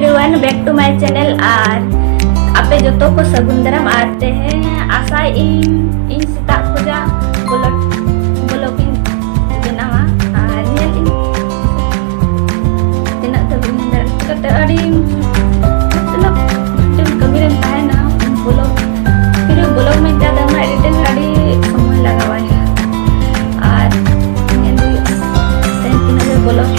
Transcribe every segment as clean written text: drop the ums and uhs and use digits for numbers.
Everyone, back to my channel. और आपे जो को सगुन दाराम आते हैं आशा इन सेता खोजा ब्लॉग बनावा और नेल तना धबिन दारते अड़ी मतलब जब कमी रे ताहेना ब्लॉग में ज्यादा हमारा एडिटिंग अड़ी समय लगावा है और नेल तीन ब्लॉग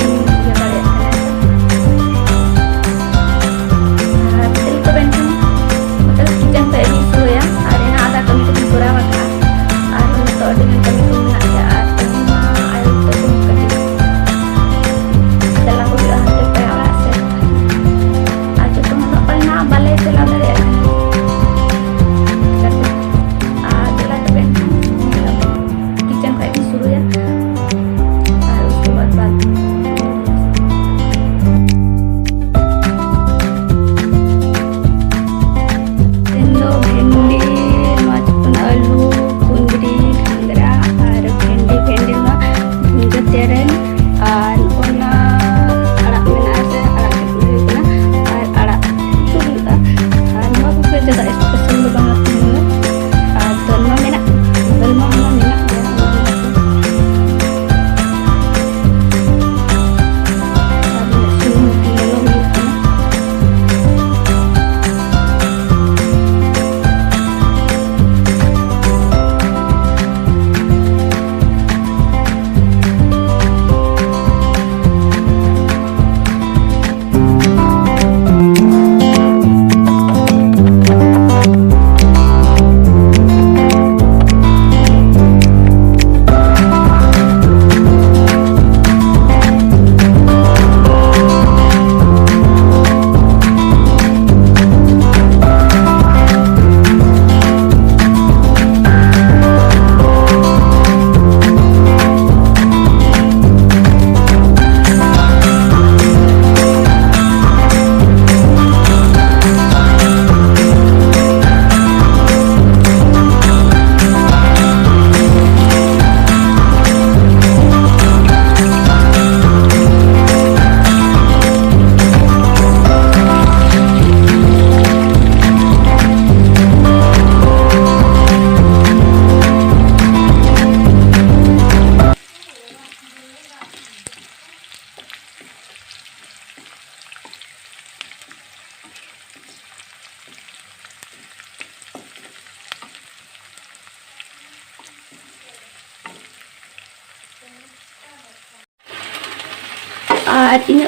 और इन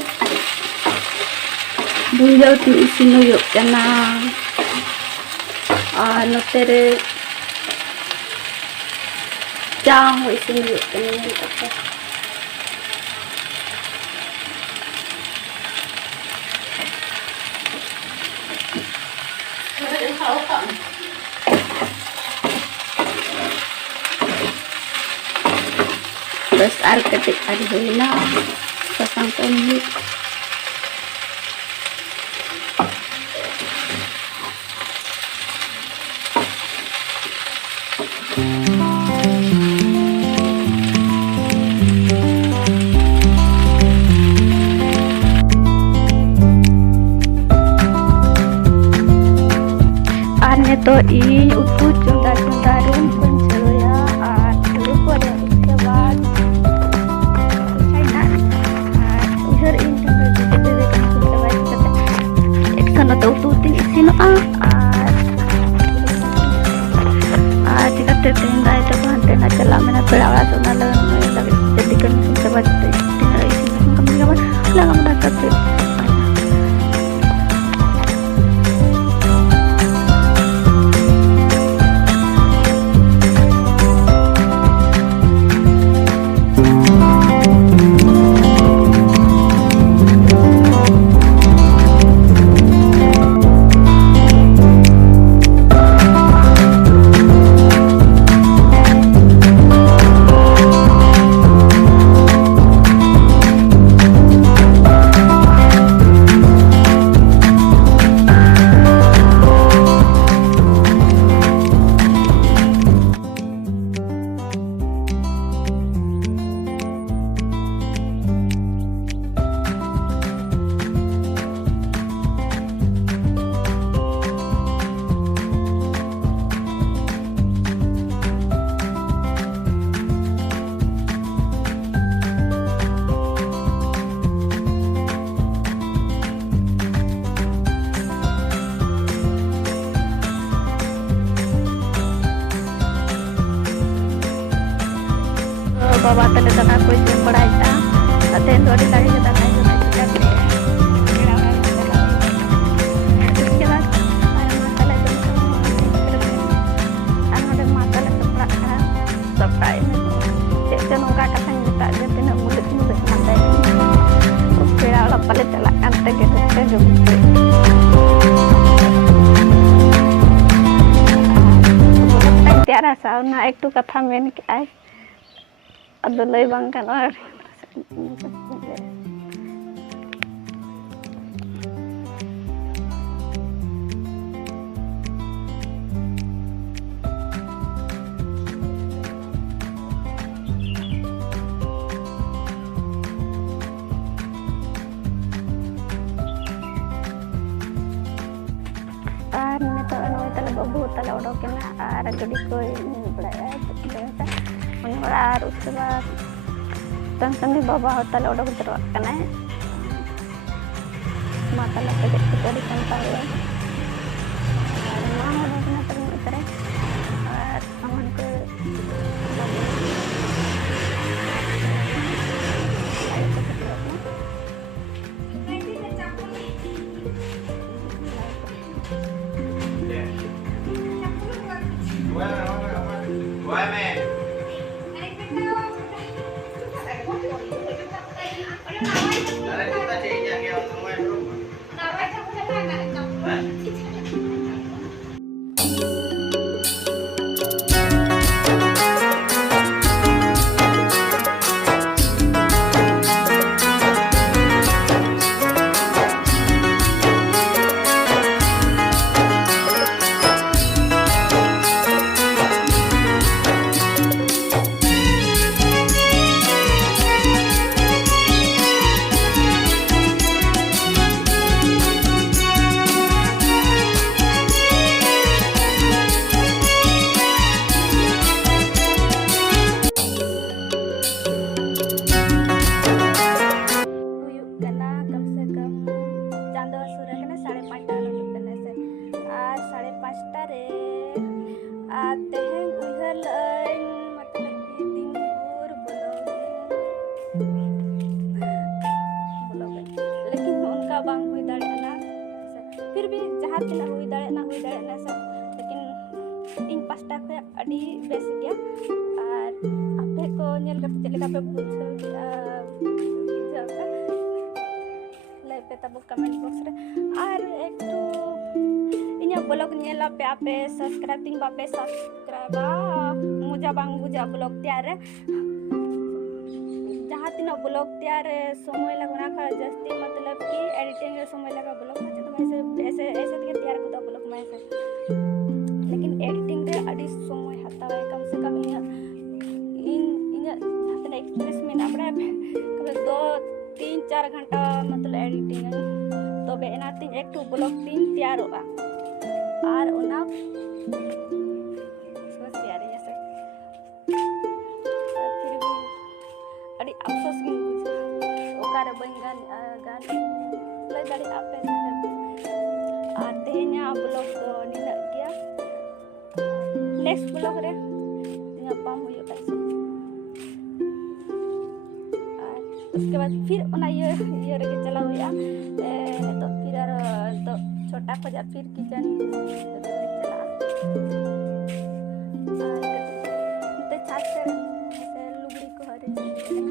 बुंजाव तीन इसिन हुई करना और नोते रे चांग इसिन हुई करना terus air ketik tadi dulu pasang pembuat aneh to in upu cunda rum penceloya dulu pada उसके बाद उधर इन एक sana tahu tuting isin jika tertenda itu hantar na cala mena perawa sona lagi jadikan sebat tinggal isin kami kawan lah kamu dapat बाबा तले दाका को जम बड़ाइता अते थोड़ी लाड़ी के दाका जो चिका करे मेरा उसके बाद माता ले तो माता ले तो पड़ा सब टाइम चेतन उनका कथा निता जते न मुलुक मंदे पेड़ा वाला पले चला अंत के त्यारा सा ना एक टू कथा मेन के आए अदो लई बांग गानोआ बाबू तले उडोकना और गड्डी को बड़ाया और उसके बाद संथाली बाबा तले उडोक दरवाना है माता लगे गड्डी संथाली और मां उडोकना तले उतरे और सामान को फिर भी जहाँ तिना हुई दाड़े ना सब लेकिन इन पास्टा पे अड़ी बेस गया और आपे को नेल करते चले का पे बुझो ले पे तब कमेंट बॉक्स रे और एक तो इन्या ब्लॉग नेला पे आपे सब्सक्राइबिंग बापे सब्सक्राइब मुजा बांग बुझा ब्लॉग तैयार है जहाँ तिना ब्लॉग तैयार समय लगना का जस्ती मतलब कि एडिटिंग रे समय लगा ब्लॉग में तो ऐसे दिखे तैयार को ब्लॉग में ऐसे लेकिन एडिटिंग रे अड़ी समय हता है कम से कम इन हतने 31 मिनट बड़ा कब 2-3-4 घंटा मतलब एडिटिंग तो बेना तीन एक टू ब्लॉग तीन तैयार होगा और उना सोच तैयार है ऐसे फिर भी अड़ी अफसोस की ओकार बंगाल गान ले गाड़ी आपे और तेहना ब्लॉग तो निना गया नेक्स्ट ब्लॉग रे पाम हुई पैसे और उसके बाद फिर उना ये रे चला हुआ तो फिर तो छोटा खोजा फिर किचन चला तो छाछ से लुगड़ी को हरे